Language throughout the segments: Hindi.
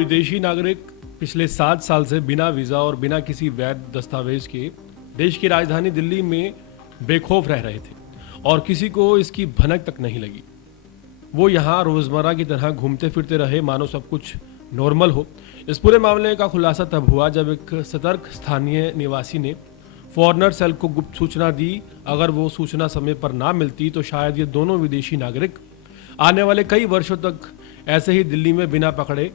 विदेशी नागरिक पिछले 7 साल से बिना वीज़ा और बिना किसी वैध दस्तावेज के देश की राजधानी दिल्ली में बेखौफ रह रहे थे और किसी को इसकी भनक तक नहीं लगी। वो यहाँ रोज़मर्रा की तरह घूमते फिरते रहे मानो सब कुछ नॉर्मल हो। इस पूरे मामले का खुलासा तब हुआ जब एक सतर्क स्थानीय निवासी ने फॉरेनर सेल को गुप्त सूचना दी। अगर वो सूचना समय पर ना मिलती तो शायद ये दोनों विदेशी नागरिक आने वाले कई वर्षों तक ऐसे ही दिल्ली में बिना पकड़े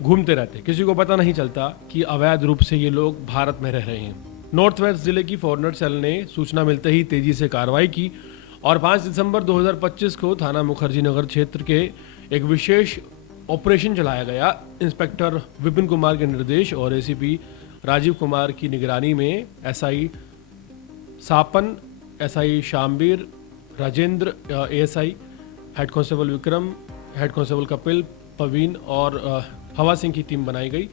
घूमते रहते। किसी को पता नहीं चलता कि अवैध रूप से ये लोग भारत में रह रहे हैं। नॉर्थ वेस्ट जिले की फॉरेनर सेल ने सूचना मिलते ही तेजी से कार्रवाई की और 5 दिसंबर 2025 को थाना मुखर्जी नगर क्षेत्र के एक विशेष ऑपरेशन चलाया गया। इंस्पेक्टर विपिन कुमार के निर्देश और एसीपी राजीव कुमार की निगरानी में SI Sapan, SI Shambir, Rajendra, ASI head constable Vikram, head constable Kapil, Pavin और हवा सिंह की टीम बनाई गई।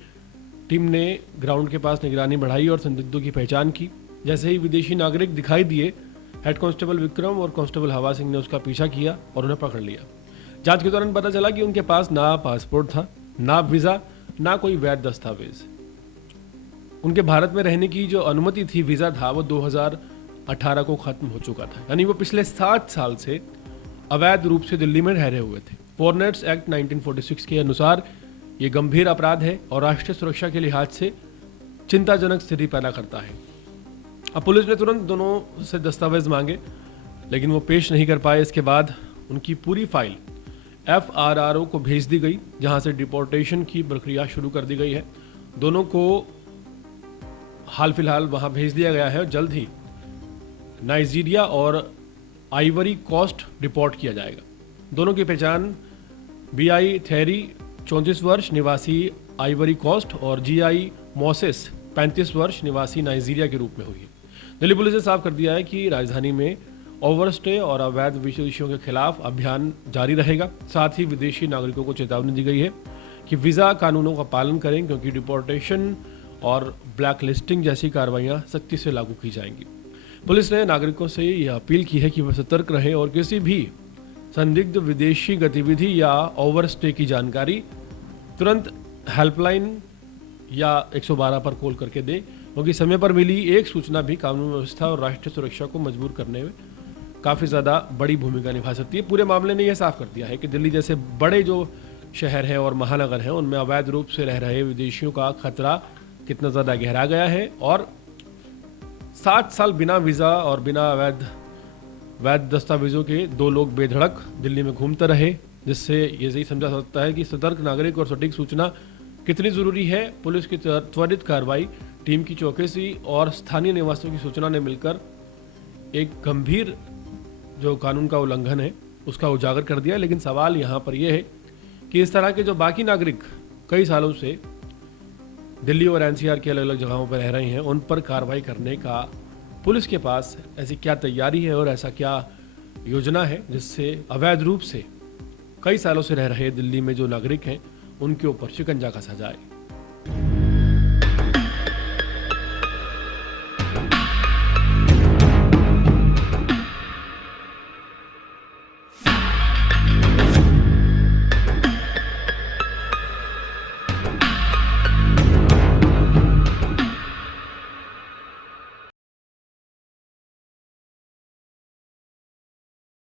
टीम ने ग्राउंड के पास निगरानी बढ़ाई और संदिग्धों की पहचान की। जैसे ही विदेशी नागरिक दिखाई दिए, हेड कांस्टेबल विक्रम और कांस्टेबल हवा सिंह ने उसका पीछा किया और उन्हें पकड़ लिया। जांच के दौरान पता चला कि उनके पास ना पासपोर्ट था, ना वीज़ा, ना कोई वैध दस्तावेज। उनके भारत में रहने की जो अनुमति थी, वीज़ा था, वो 2018 को ख़त्म हो चुका था। यानी वो पिछले 7 साल से अवैध रूप से दिल्ली में रह रहे हुए थे। फॉरेनर्स एक्ट 1946 के अनुसार ये गंभीर अपराध है और राष्ट्रीय सुरक्षा के लिहाज से चिंताजनक स्थिति पैदा करता है। अब पुलिस ने तुरंत दोनों से दस्तावेज मांगे, लेकिन वो पेश नहीं कर पाए। इसके बाद उनकी पूरी फाइल FRRO को भेज दी गई, जहां से डिपोर्टेशन की प्रक्रिया शुरू कर दी गई है। दोनों को हाल फिलहाल वहां भेज दिया गया है और जल्द ही नाइजीरिया और आइवरी कोस्ट डिपोर्ट किया जाएगा। दोनों की पहचान BI थेरी 34 वर्ष निवासी आइवरी कोस्ट और GI मोसेस 35 वर्ष निवासी नाइजीरिया के रूप में हुई है। दिल्ली पुलिस ने साफ कर दिया है कि राजधानी में ओवरस्टे और अवैध विदेशियों के खिलाफ अभियान जारी रहेगा। साथ ही विदेशी नागरिकों को चेतावनी दी गई है कि वीज़ा कानूनों का पालन करें, क्योंकि डिपोर्टेशन और ब्लैक लिस्टिंग जैसी कार्रवाइयाँ सख्ती से लागू की जाएंगी। पुलिस ने नागरिकों से यह अपील की है कि वह सतर्क रहें और किसी भी संदिग्ध विदेशी गतिविधि या ओवरस्टे की जानकारी तुरंत हेल्पलाइन या 112 पर कॉल करके दें, क्योंकि समय पर मिली एक सूचना भी कानून व्यवस्था और राष्ट्रीय सुरक्षा को मजबूर करने में काफ़ी ज़्यादा बड़ी भूमिका निभा सकती है। पूरे मामले ने यह साफ कर दिया है कि दिल्ली जैसे बड़े जो शहर हैं और महानगर हैं, उनमें अवैध रूप से रह रहे विदेशियों का खतरा कितना ज़्यादा गहरा गया है। और 7 साल बिना वीज़ा और बिना वैध दस्तावेजों के 2 लोग बेधड़क दिल्ली में घूमते रहे, जिससे ये सही समझा सकता है कि सतर्क नागरिक और सटीक सूचना कितनी ज़रूरी है। पुलिस की त्वरित कार्रवाई, टीम की चौकसी और स्थानीय निवासियों की सूचना ने मिलकर एक गंभीर जो कानून का उल्लंघन है उसका उजागर कर दिया। लेकिन सवाल यहाँ पर यह है कि इस तरह के जो बाकी नागरिक कई सालों से दिल्ली और NCR की अलग अलग जगहों पर रह रहे हैं, उन पर कार्रवाई करने का पुलिस के पास ऐसी क्या तैयारी है और ऐसा क्या योजना है जिससे अवैध रूप से कई सालों से रह रहे दिल्ली में जो नागरिक हैं उनके ऊपर शिकंजा कसा जाए।